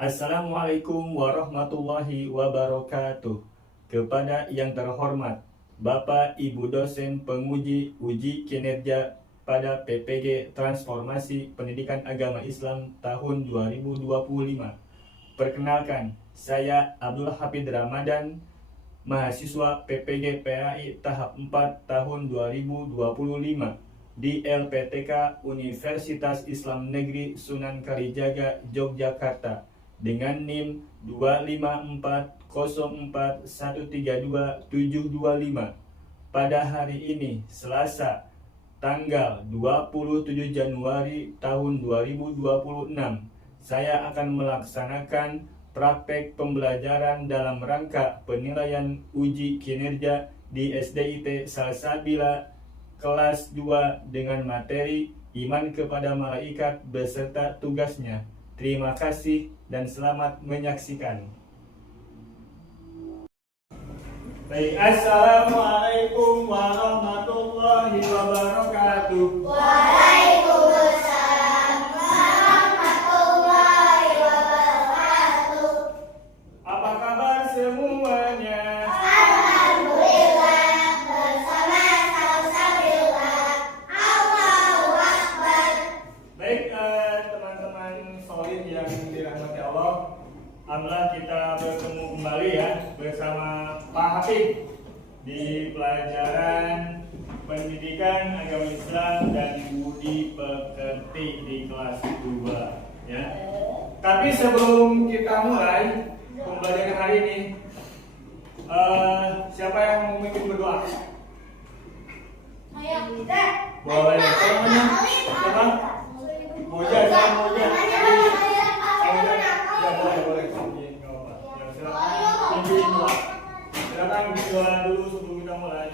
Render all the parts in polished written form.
Assalamualaikum warahmatullahi wabarakatuh. Kepada yang terhormat Bapak Ibu dosen penguji uji kinerja pada PPG Transformasi Pendidikan Agama Islam tahun 2025. Perkenalkan, saya Abdul Hafid Ramadan, mahasiswa PPG PAI tahap 4 tahun 2025 di LPTK Universitas Islam Negeri Sunan Kalijaga, Yogyakarta dengan NIM 25404132725. Pada hari ini, Selasa, tanggal 27 Januari tahun 2026, saya akan melaksanakan praktek pembelajaran dalam rangka penilaian uji kinerja di SDIT Salsabila kelas 2 dengan materi iman kepada malaikat beserta tugasnya. Terima kasih dan selamat menyaksikan. Baik, assalamualaikum warahmatullahi wabarakatuh. Waalaikumsalam warahmatullahi wabarakatuh. Apa kabar semuanya? Alhamdulillah, bersama Salsabillah. Allahu Akbar. Baik, teman-teman solid yang dirahmati Allah, alhamdulillah kita bertemu kembali ya bersama Pak Hafid di pelajaran Pendidikan Agama Islam dan Budi Pekerti di kelas 2 ya. Tapi sebelum kita mulai pembelajaran hari ini, siapa yang mau memimpin berdoa? Boleh. Siapa? Moja, saya Moja. Ya boleh. Ya silakan. Pimpin doa. Silakan berdoa dulu sebelum kita mulai.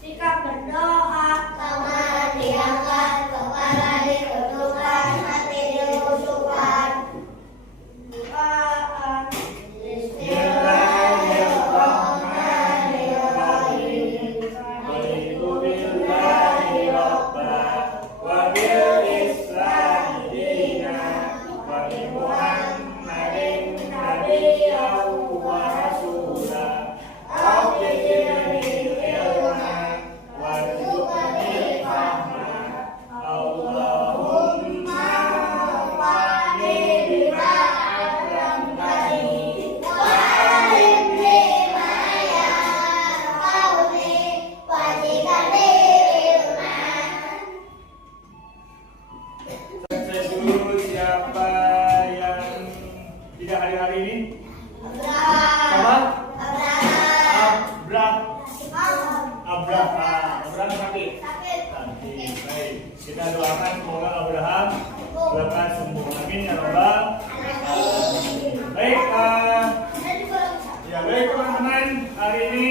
Sikap berdoa, tangan diangkat, kepala ditundukkan, hati dikhusyukkan. Doa. Bismillahirrahmanirrahim. Walhamdulillahi rabbil wa bil islami dinan wa bi Muhammadin nabiyyan wa rasulah. Rabbi zidni ilma warzuqni fahma. Allahumma anfa'ni bima 'allamtani Wa'alimni ma yanfa'uni wazidni ilman. Saya dulu siapa yang tidak hadir hari ini? Siapa? Abraham sakit. Baik, kita doakan semoga Abraham lekas sembuh. Amin ya Rabbal. Baik, baik teman-teman, hari ini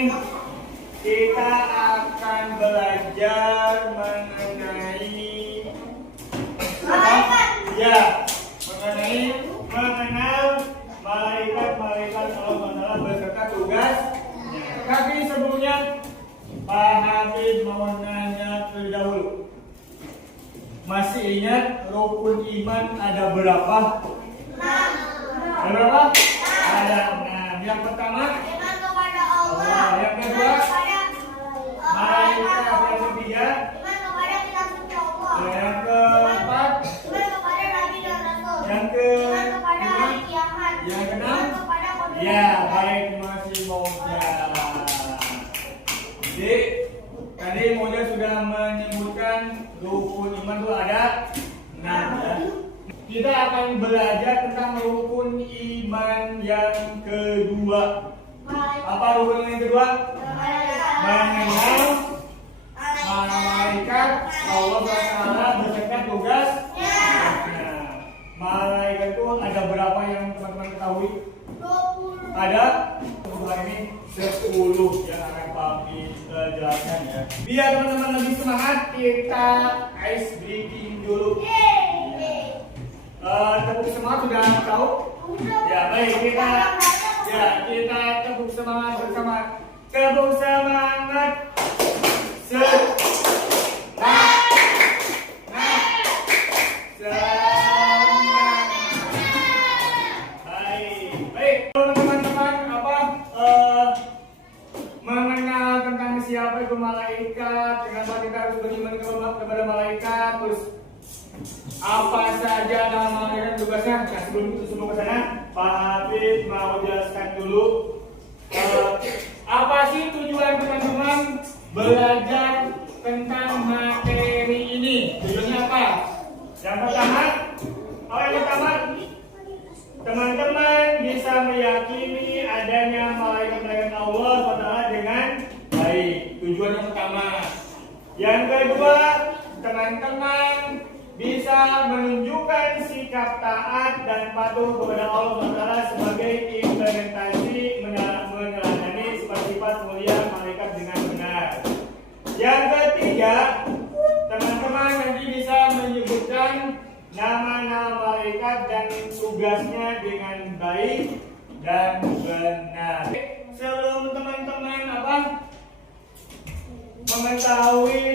kita akan belajar mengenai mengenal malaikat Allah beserta tugasnya. Tapi sebelumnya Pak Hafid mau nanya terlebih dahulu. Masih ingat rukun iman ada berapa? Ada berapa? Ada 6. Yang pertama Iman kepada Allah. Yang kedua malaikat. Yang ketiga Iman kepada kitab suci Allah. yang keempat Iman kepada Nabi dan Rasul. yang Iman kepada kelima hari kiamat. yang keenam. Iman kepada kodrat. Ya, baik, masih Moja. Jadi, tadi Moja sudah menyebutkan rukun iman itu ada 6 ya. Kita akan belajar tentang rukun iman yang kedua. Apa rukun yang kedua? Mengenal malaikat Allah SWT beserta tugas. Nah, malaikat itu ada berapa yang teman-teman ketahui? 20. Ada ini 10 yang akan kami jelaskan ya. Biar teman-teman lebih semangat, kita ice breaking dulu. Tepuk semangat sudah tahu? Ya baik, kita tepuk semangat bersama. Tepuk semangat. mengenal tentang siapa itu malaikat, kenapa kita harus beriman kepada malaikat, terus apa saja nama malaikat tugasnya. Nah, sebelum ke sana, Pak Habib mau jelaskan dulu apa sih tujuan teman-teman belajar tentang materi ini. Tujuannya apa? Yang pertama, teman-teman bisa meyakini adanya malaikat-malaikat Allah SWT dengan baik. Tujuan yang pertama. Yang kedua, teman-teman bisa menunjukkan sikap taat dan patuh kepada Allah SWT sebagai implementasi meneladani sifat-sifat mulia malaikat dengan benar. Yang ketiga, teman-teman nanti bisa menyebutkan nama-nama malaikat dan tugasnya dengan baik dan benar. Sebelum teman-teman mengetahui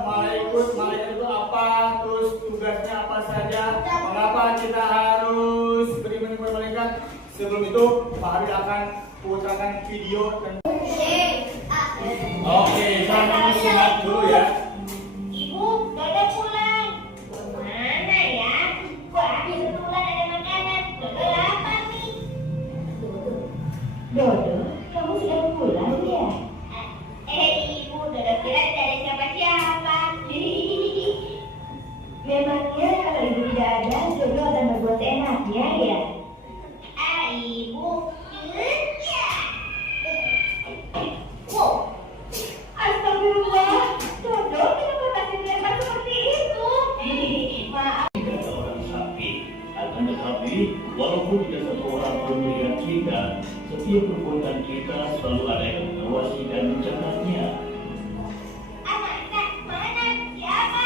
malaikat itu apa, terus tugasnya apa saja, mengapa kita harus beriman kepada malaikat. Sebelum itu, Pak Habib akan putarkan video tentang. Oke, sama simak dulu ya. Ibu, Dodo pulang. Mana ya? Kok habis pulang ada makanan? Dodo lapar nih. Dodo, kamu sudah pulang ya? Ibu, Dodo kira tidak ada siapa-siapa. Memangnya kalau ibu tidak ada, Dodo akan berbuat enaknya ya? Ibu, kerja. Wow. Astagfirullah, Dodo kenapa masih melempar seperti itu? Maaf. Tidak ada orang sakit, akan tetapi walaupun tidak satu orang pun melihat kita, setiap perbuatan kita selalu ada yang mengawasi dan mencatatnya. Anak, mana? Siapa?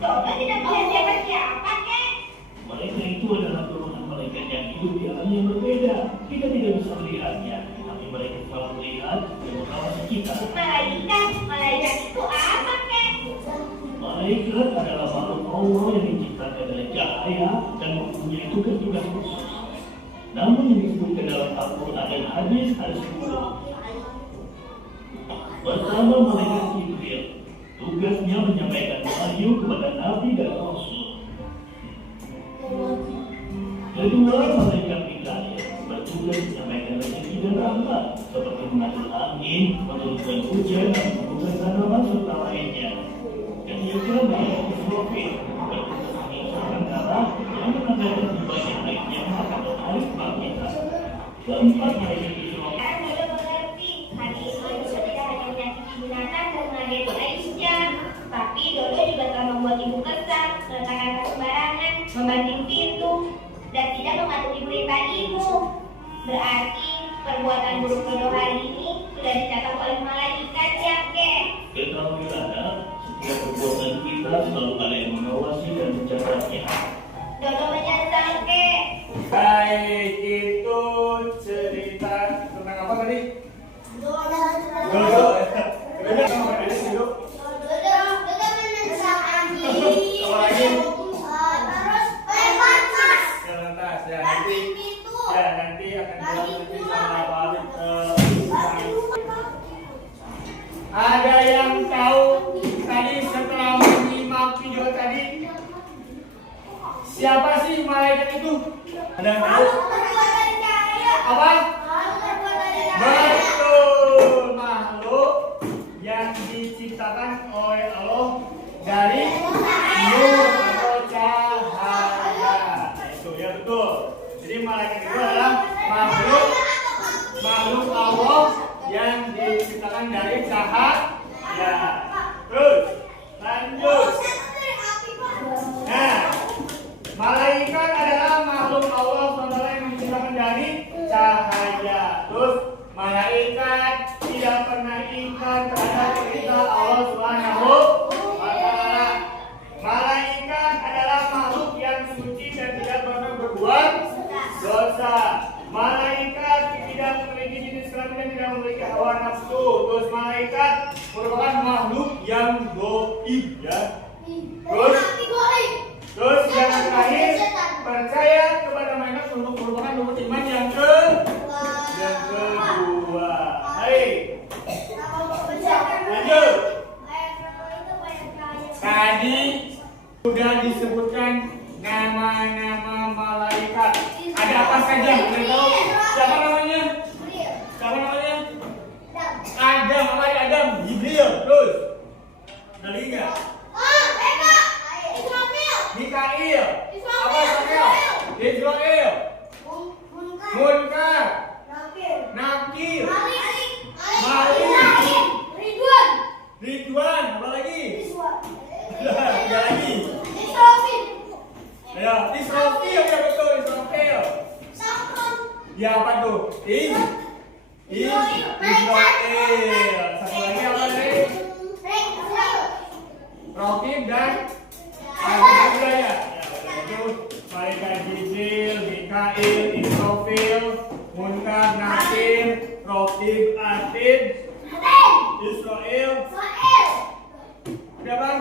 Dodo tidak melihat siapa-siapa, kek. Mereka itu adalah turunan malaikat yang hidup di alam yang berbeda. Kita tidak bisa melihatnya, tapi mereka selalu melihat dan mengawasi kita. Malaikat itu apa, kek? Malaikat adalah makhluk Allah yang diciptakan dari cahaya dan mempunyai tugas-tugas khusus. Namun yang disebutkan dalam Al-Quran dan hadis ada 10. Pertama, malaikat Jibril. Tugasnya menyampaikan wahyu kepada Nabi dan Rasul. Kedua, malaikat Mikail bertugas menyampaikan rezeki dan rahmat, seperti mengatur angin, menurunkan hujan, dan menumbuhkan tanaman serta lainnya. Ketiga, malaikat Israfil bertugas menginstalkan darah yang menandakan tibanya naiknya akan menarik kita. Keempat, malaikat Israfil. Sekarang Dodo mengerti. Hari ini Dodo tidak hanya menyakiti binatang dan mengadili Aisyah, tapi Dodo juga telah membuat ibu kesal, meletakkan tas sembarangan, membanting pintu, dan tidak mematuhi perintah ibu. Berarti perbuatan buruk Dodo hari ini sudah dicatat oleh malaikat ya, kek. Ketahuilah, anak, setiap perbuatan kita selalu ada yang mengawasi dan mencatatnya. Dodo menyesal, kek. Baik, itu cerita tentang apa tadi? Dodo. Dodo sama Adis dulu. Dodo menyesal anjing. Apa lagi? Terus lempar tas. Jalan tas ya. Banting pintu. Nanti akan nanti sama Pak Habib. Ada yang tahu tadi setelah menyimak video tadi siapa sih malaikat itu? Ada yang tahu? Terbuat dari cahaya. Apa? Terbuat dari cahaya. Betul, makhluk yang diciptakan oleh Allah dari nur atau cahaya. Itu ya betul. Jadi malaikat itu adalah makhluk Allah yang diciptakan dari cahaya. Terus lanjut. Nah, malaikat adalah makhluk Allah SWT yang diciptakan dari cahaya. Terus malaikat tidak pernah ingkar terhadap perintah Allah Subhanahu wa Ta'ala. Malaikat adalah makhluk yang suci dan tidak pernah berbuat dosa. Malaikat tidak memiliki jenis kelamin dan tidak memiliki hawa nafsu. Terus malaikat merupakan makhluk yang gaib ya. Terus yang terakhir, percaya kepada malaikat merupakan rukun iman yang kedua. Baik. Jibril, terus. Ada lagi nggak? Mikail. Apa Samuel? Israel. Munkar. Nakir. Malik. Ridwan. Apa lagi? Tiga lagi. Ya, Israfil. Ya betul, Israfil. Ya apa tuh? Israel. Satu lagi apa tadi? Rokib dan juga ya. Itu malaikat Jibril, Mikail, Israfil, Munkar, Nakir, Rokib, Atid, Israel. Udah bang?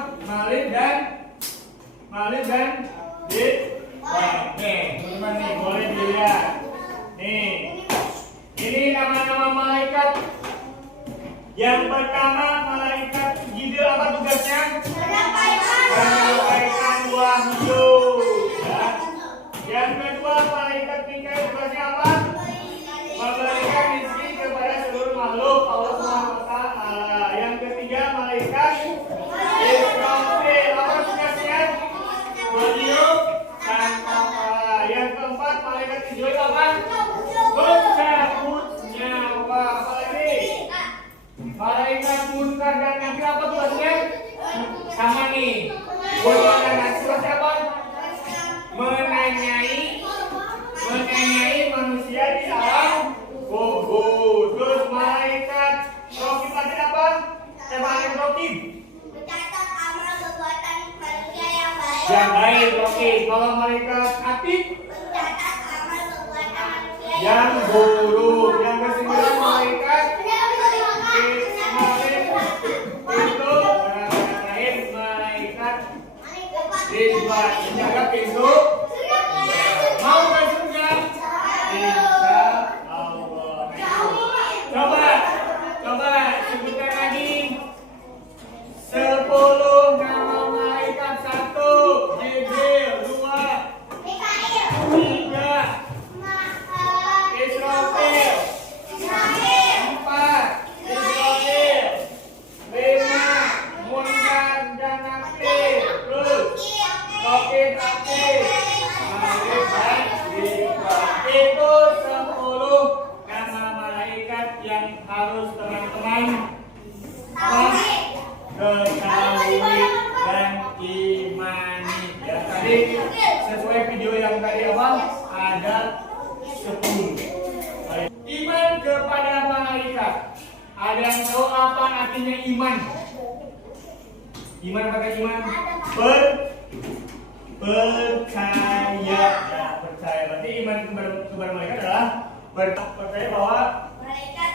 Malik dan Dit. Wah, nih teman-teman nih boleh dilihat. Nih, ini nama-nama malaikat. Yang pertama malaikat Jibril apa tugasnya? Menyampaikan wahyu. Ya. Yang kedua malaikat Mikail tugasnya apa? Memberikan rezeki kepada seluruh makhluk Allah SWT. Yang ketiga malaikat Israfil apa tugasnya? Meniup sangkakala. Yang keempat malaikat Jibril apa? Mencabut nyawa. Apa lagi? Malaikat Munkar dan Nakir apa tugasnya? Sama nih. Munkar dan Nakir tugasnya apa? Menanyai manusia di alam kubur. Terus malaikat Rokib tadi apa? Malaikat Rokib yang baik. Rokib. Kalau malaikat Atid yang buruk. Yang kesembilan malaikat itu malaikat Ridwan menjaga pintu. Mau ke surga? Insya Allah. Coba sebutkan lagi 10 nama malaikat. 1 Jibril, 2 3 Israfil, 4 Israfil, 5 Munkar dan Nakir. Terus Rokib, Atid, Malik dan Ridwan. Itu 10 nama malaikat yang harus teman-teman ketahui dan imani. Ya, tadi sesuai video yang tadi awal ada 10. Iman kepada malaikat. Ada yang tahu apa artinya iman? Iman apa iman? Percaya. Ya, percaya. Berarti iman kepada malaikat adalah percaya bahwa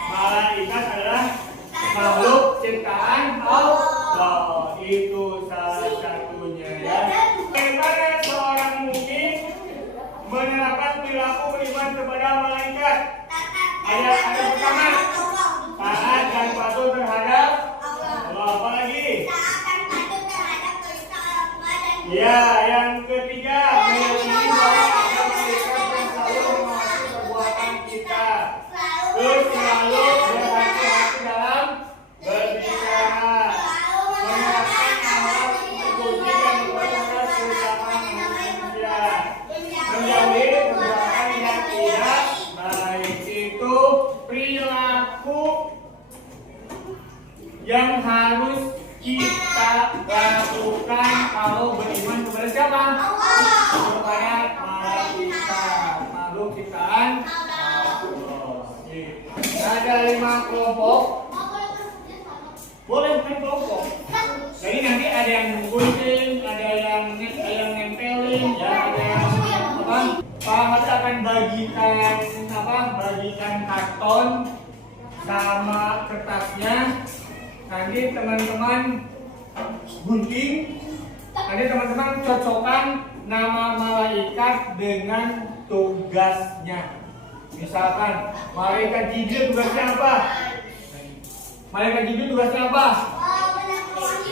malaikat adalah makhluk ciptaan Allah. Itu salah satunya ya. Bagaimana seorang mukmin menerapkan perilaku beriman kepada malaikat? Ada pertama, taat dan patuh terhadap Allah. Apa lagi? Ya, yang ketiga, meyakini bahwa ada malaikat yang selalu mengawasi perbuatan kita. Terus selalu berhati-hati dalam berbicara, menerapkan amal terpuji dan berbuat sesama manusia, menjauhi perbuatan yang tidak baik. Itu perilaku yang harus kita lakukan kalau beriman kepada siapa? Kepada malaikat, makhluk ciptaan Allah. Ada 5 kelompok. Boleh main kelompok. Jadi nanti ada yang gunting, ada yang nempelin, ya, ada yang apa? Pak Hatta akan bagikan karton sama kertasnya. Nanti teman-teman gunting, nanti teman-teman cocokkan nama malaikat dengan tugasnya. Misalkan malaikat Jibril tugasnya apa? Malaikat Jibril tugasnya apa?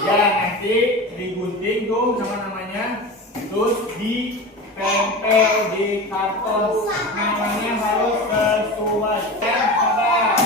Ya, nanti digunting tuh nama-namanya, terus ditempel di karton. Namanya harus sesuai. Ya, coba.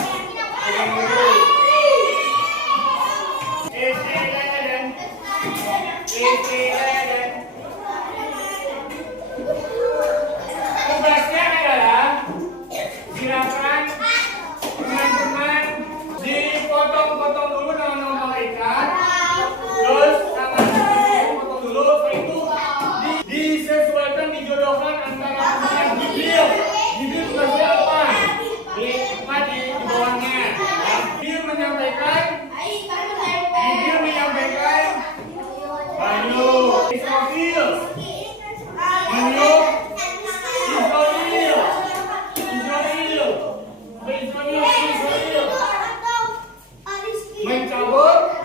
mencabut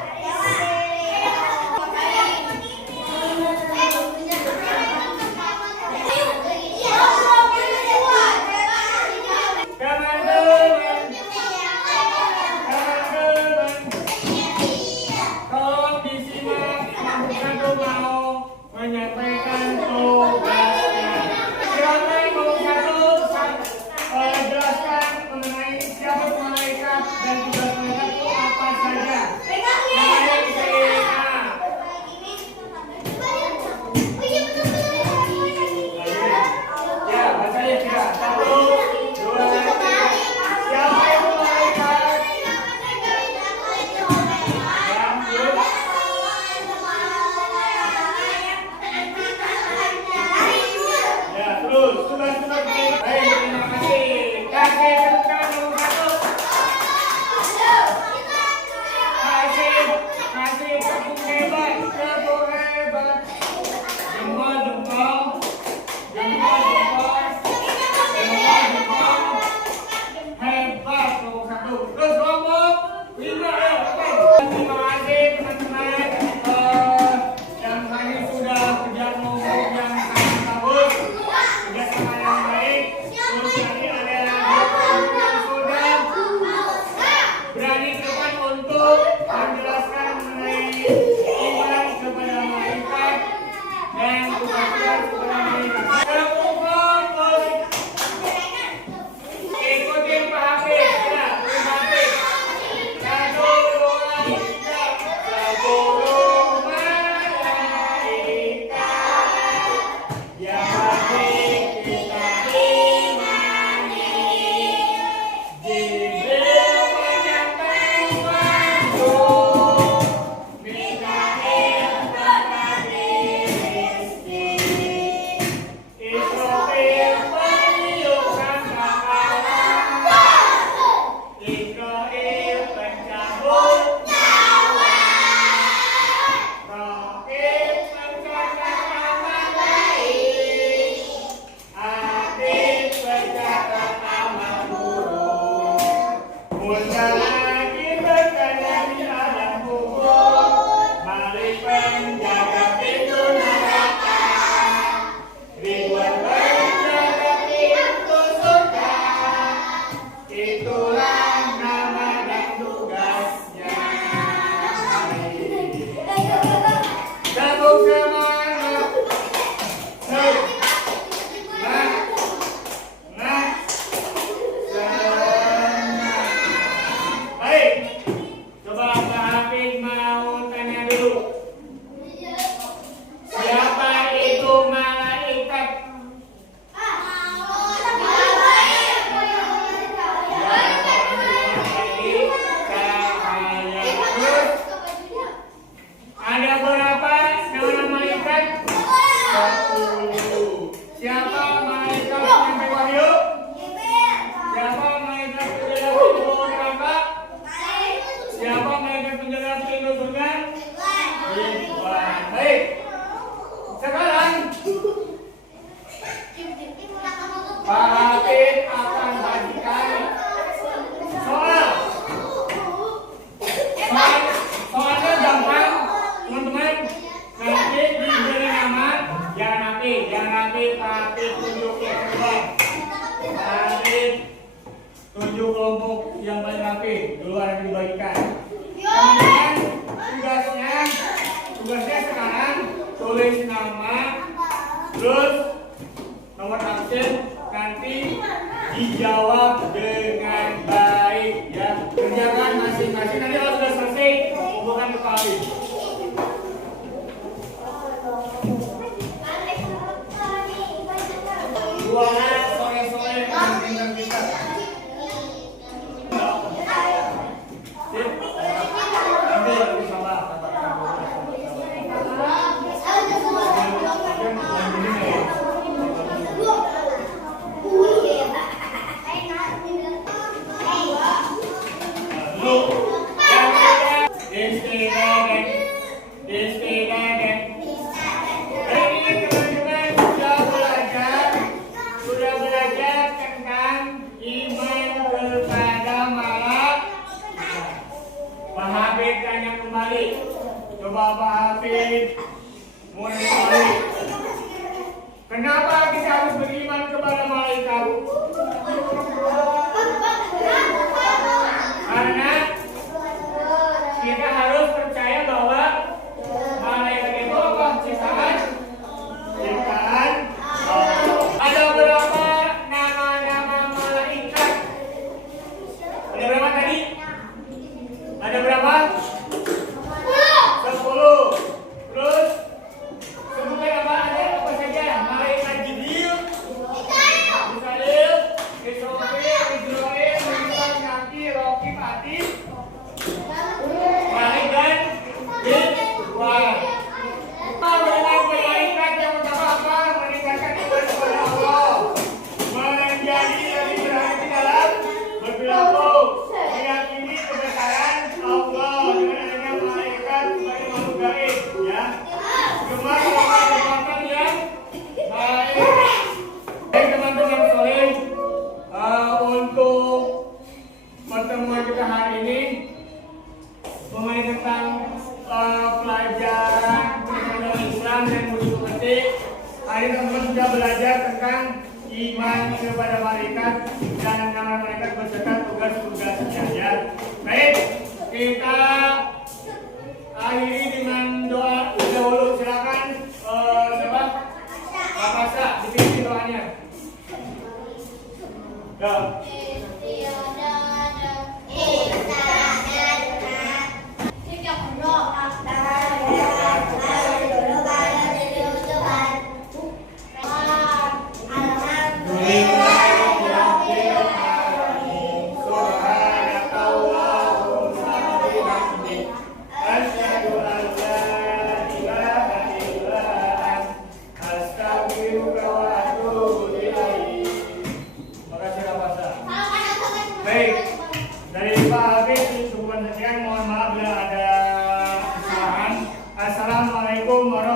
tolong disimak, satu mau menyampaikan tugasnya. Silakan jelaskan mengenai siapa malaikat dan tugas malaikat itu apa saja. Ya, bacanya tidak. 1, 2, 3. Siapa itu malaikat? Ya, terus tugas-tugas. Baik, terima kasih. Kasih tepuk tangan nomor 1. Kasih tepuk hebat, tepuk hebat. Jempol, jempol, jempol, jempol, jempol, jempol. Hebat nomor 1. Terus kelompok 5 ya. Terima kasih teman-teman yang tadi sudah kerja kelompok yang sangat bagus, kerjasama yang baik. Terus tadi ada yang sudah berani depan untuk menjelaskan mengenai iman kepada malaikat dan tugas-tugas kepada malaikat. Kelompok ikutin Pak Hafiz ya, Pak Hafiz. 1, 2, 3. Sepuluh malaikat yang wajib kita imani. Jibril menyampai waktu, Mikail berkati rizki, Israfil meniup sangkakala, Israil pencabut nyawa, Raqib mencatat amal baik, Atid mencatat amal buruk, Munsalakin bertanya di alam kubur, Malik penjaga pintu neraka, Ridwan penjaga pintu surga. Itulah nama dan tugasnya. Tepuk semangat. Semangat. Baik. Coba Pak Hafiz mau tanya dulu. Siapa itu malaikat? Ada berapa nama malaikat? 10. Siapa malaikat penyampai wahyu? Siapa malaikat penjaga pintu neraka? Siapa malaikat penjaga pintu surga? Ridwan. Baik. Sekarang Pak Hafiz akan bagikan soal. Soalnya gampang, teman-teman. Nanti diberi nama, jangan nanti Pak Hafiz tunjuk yang kedua. Pak Hafiz tunjuk kelompok yang paling rapi, duluan yang dibagikan. Kemudian tugasnya sekarang tulis nama, terus nomor absen, nanti dijawab dengan baik ya. Kerjakan masing-masing. Nanti kalau sudah selesai, kumpulkan ke Pak Hafiz. Ruangan sore-sore dengan kita. Sip. Nanti lebih sabar. Sudah belajar tentang iman kepada malaikat. Paham Habib tanya kembali. Coba Pak Habib mulai kembali. Kenapa kita harus beriman kepada malaikat? Karena kita harus percaya bahwa malaikat itu apa? Ciptaan Allah. Ada berapa nama-nama malaikat? Ada berapa tadi? Ada berapa? 10. Terus sebutkan apa saja? Malaikat Jibril, Mikail, Israfil, Mikail, Nakir, Raqib, Atid, malaikat Ridwan. Malaikat yang pertama apa? Meningkatkan ibadah kepada Allah, menjadi lebih berhati dalam berperilaku, meyakini kebesaran Allah dengan adanya malaikat sebagai makhluk gaib, ya. Cuma kekuatan yang baik. Baik teman-teman soleh, untuk pertemuan kita hari ini mengenai tentang pelajaran agama Islam dan budi pekerti. Hari teman-teman sudah belajar tentang iman kepada malaikat dan nama malaikat beserta tugas-tugasnya, ya. Baik, kita akhiri dengan doa dahulu. Silakan siapa? Pak Pasha, dipimpin doanya. Ya. Baik, dari Pak Habib cukup sekian. Mohon maaf bila ada kesalahan. Assalamualaikum warahmatullahi wabarakatuh.